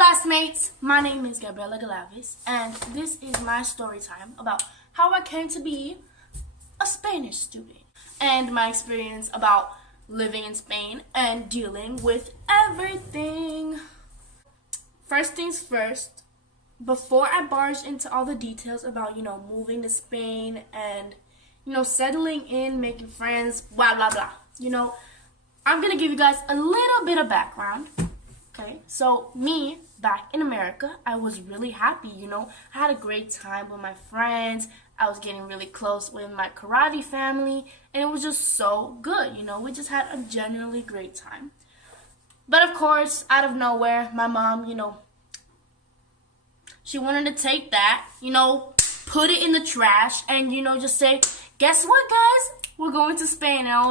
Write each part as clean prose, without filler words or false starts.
classmates, my name is Gabriela Galavis, and this is my story time about how I came to be a Spanish student and my experience about living in Spain and dealing with everything. First things first, before I barge into all the details about, moving to Spain and, settling in, making friends, blah, blah, blah, I'm going to give you guys a little bit of background. Okay, so me, back in America, I was really happy, I had a great time with my friends. I was getting really close with my karate family, and it was just so good, we just had a genuinely great time. But of course, out of nowhere, my mom, she wanted to take that, put it in the trash and, just say, guess what, guys? We're going to Spain. And I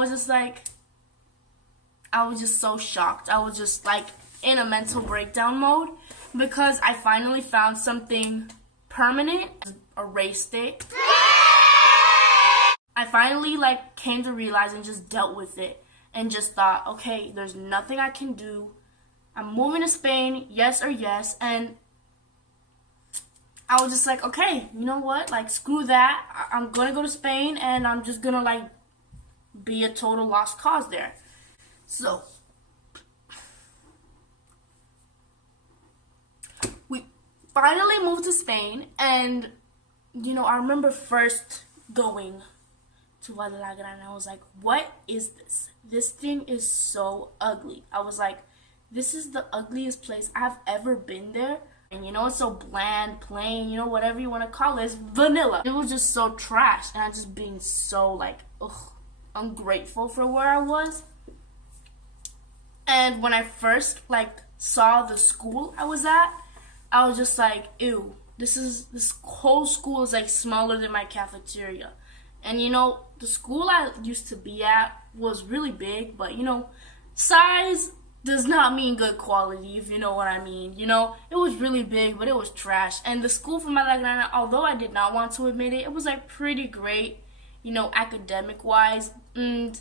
was just so shocked. I was just like in a mental breakdown mode because I finally found something permanent, erased it. I finally came to realize and just dealt with it and just thought, okay, there's nothing I can do. I'm moving to Spain, yes or yes, and I was just like, okay, you know what, screw that. I'm gonna go to Spain and I'm just gonna be a total lost cause there. So we finally moved to Spain, and I remember first going to Guadalajara and I was like, what is this? This thing is so ugly. I was like, this is the ugliest place I've ever been there. And it's so bland, plain, whatever you want to call it, it's vanilla. It was just so trash, and I just being so ungrateful for where I was. And when I first saw the school I was at, I was just like, ew, this whole school is smaller than my cafeteria. And the school I used to be at was really big, but size does not mean good quality, if you know what I mean. It was really big, but it was trash. And the school from Malagrana, although I did not want to admit it, it was pretty great, academic wise. And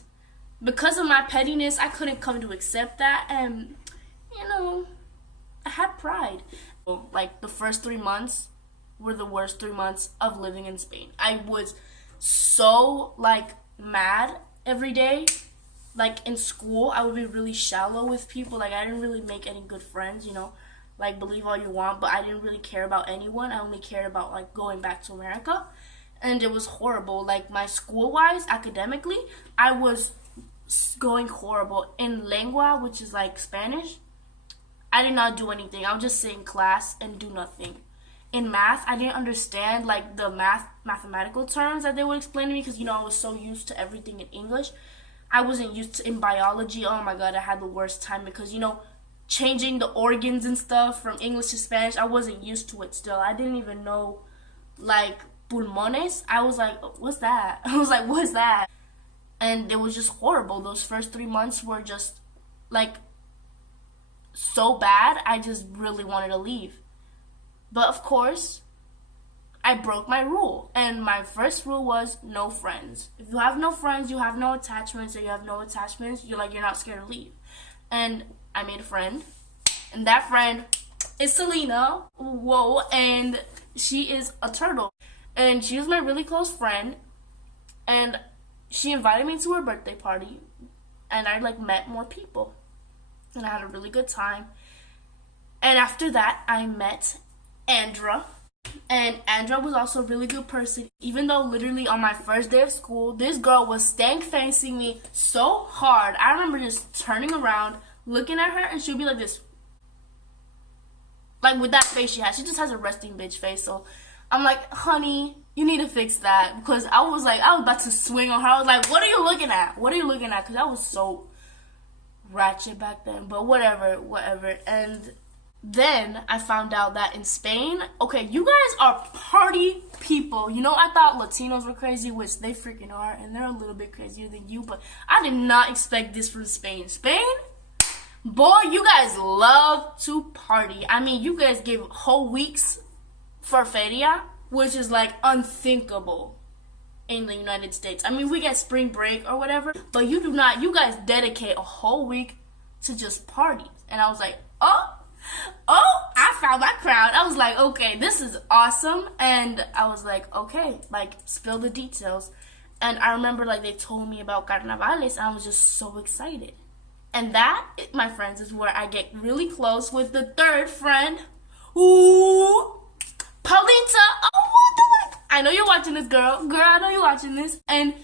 because of my pettiness, I couldn't come to accept that, and I had pride. The first 3 months were the worst 3 months of living in Spain. I was so mad every day. In school, I would be really shallow with people. I didn't really make any good friends, believe all you want, but I didn't really care about anyone. I only cared about going back to America, and it was horrible. My school wise, academically, I was going horrible. In lengua, which is Spanish, I did not do anything. I would just sit in class and do nothing. In math, I didn't understand the mathematical terms that they would explain to me because I was so used to everything in English. I wasn't used to in biology. Oh my god, I had the worst time because changing the organs and stuff from English to Spanish, I wasn't used to it still. I didn't even know pulmones. I was like, what's that? I was like, what's that? And it was just horrible. Those first 3 months were just so bad. I just really wanted to leave. But of course, I broke my rule. And my first rule was no friends. If you have no friends, you have no attachments, or you have no attachments, you're not scared to leave. And I made a friend. And that friend is Selena. Whoa. And she is a turtle. And she was my really close friend. And she invited me to her birthday party. And I met more people. And I had a really good time. And after that, I met Andra. And Andra was also a really good person, even though literally on my first day of school, this girl was stank facing me so hard. I remember just turning around, looking at her, and she would be like this. With that face she has. She just has a resting bitch face. So I'm like, honey, you need to fix that. Because I was about to swing on her. I was like, what are you looking at? What are you looking at? Because I was so ratchet back then. But whatever. And then I found out that in Spain, okay, you guys are party people. I thought Latinos were crazy, which they freaking are, and they're a little bit crazier than you, but I did not expect this from Spain. Spain, boy, you guys love to party. I mean, you guys give whole weeks for feria, which is unthinkable in the United States. I mean, we get spring break or whatever, but you do not. You guys dedicate a whole week to just parties. And I was like, oh, I out. I was like, okay, this is awesome. And I was like, okay, like, spill the details. And I remember, like, they told me about carnavales, and I was just so excited. And that, my friends, is where I get really close with the third friend. Ooh, Paulita. Oh, what the heck? I know you're watching this, girl. Girl, I know you're watching this. And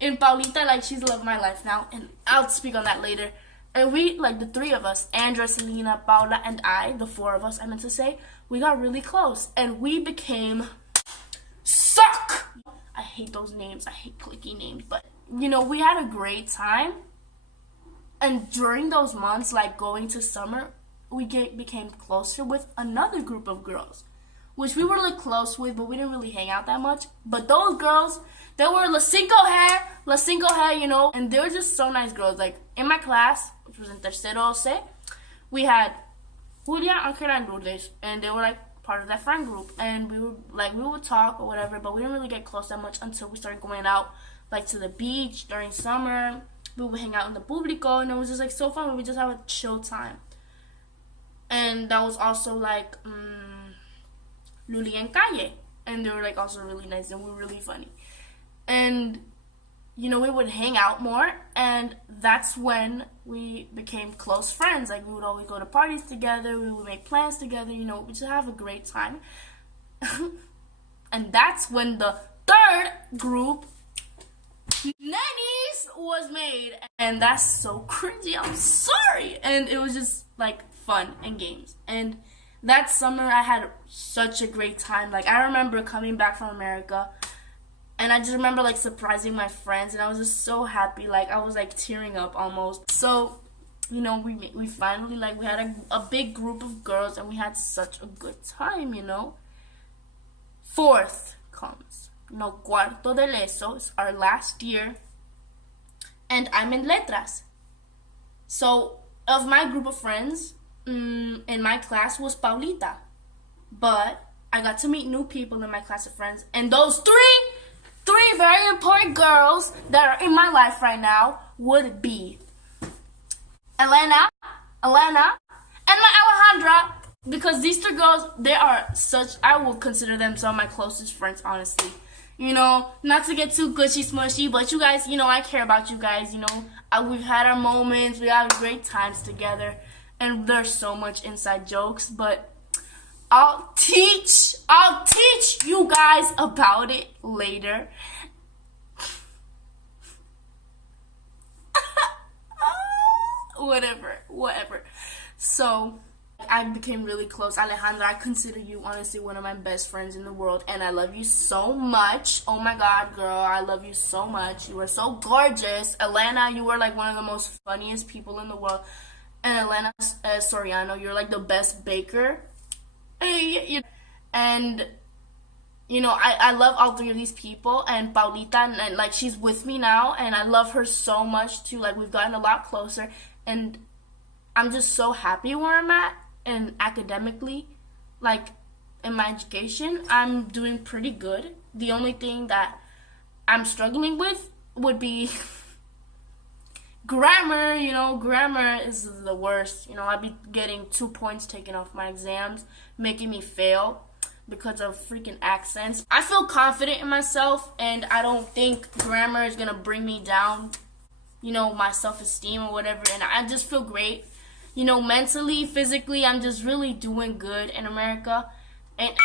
Paulita, like, she's the love of my life now. And I'll speak on that later. And we, like, the three of us, Andra, Selena, Paula, and I, the four of us, I meant to say, we got really close. And we became suck. I hate those names. I hate clicky names. But, you know, we had a great time. And during those months, like, going to summer, we became closer with another group of girls, which we were, like, close with, but we didn't really hang out that much. But those girls, they were La Cinco hair, you know, and they were just so nice girls. Like, in my class, which was in tercero C, we had Julia, Angela, and Lourdes, and they were, like, part of that friend group. And we would talk or whatever, but we didn't really get close that much until we started going out, like, to the beach during summer. We would hang out in the público, and it was just, like, so fun. We would just have a chill time. And that was also, like, Luli and Calle. And they were, like, also really nice, and we were really funny. And, you know, we would hang out more, and that's when we became close friends. Like, we would always go to parties together, we would make plans together, you know, we just have a great time. And that's when the third group, Nannies, was made. And that's so cringy, I'm sorry. And it was just, like, fun and games. And that summer, I had such a great time. Like, I remember coming back from America, and I just remember, like, surprising my friends, and I was just so happy. Like, I was, like, tearing up almost. So, you know, we finally, like, we had a big group of girls, and we had such a good time, you know. Fourth comes, no, cuarto de eso, it's our last year, and I'm in letras. So, of my group of friends, in my class was Paulita. But I got to meet new people in my class of friends, and those three very important girls that are in my life right now would be Elena, and my Alejandra, because these three girls, they are such, I will consider them some of my closest friends, honestly. You know, not to get too gushy smushy, but you guys, you know, I care about you guys, you know. We've had our moments, we had great times together, and there's so much inside jokes, but I'll teach you guys about it later. Whatever. So, I became really close. Alejandra, I consider you honestly one of my best friends in the world, and I love you so much. Oh my God, girl, I love you so much. You are so gorgeous. Elena, you were like one of the most funniest people in the world. And Elena Soriano, you're like the best baker. And, you know, I love all three of these people. And Paulita, and like, she's with me now, and I love her so much too. Like, we've gotten a lot closer, and I'm just so happy where I'm at. And academically, like, in my education, I'm doing pretty good. The only thing that I'm struggling with would be grammar. You know, grammar is the worst. You know, I'd be getting 2 points taken off my exams, making me fail because of freaking accents. I feel confident in myself, and I don't think grammar is gonna bring me down, you know, my self-esteem or whatever, and I just feel great. You know, mentally, physically, I'm just really doing good in America. And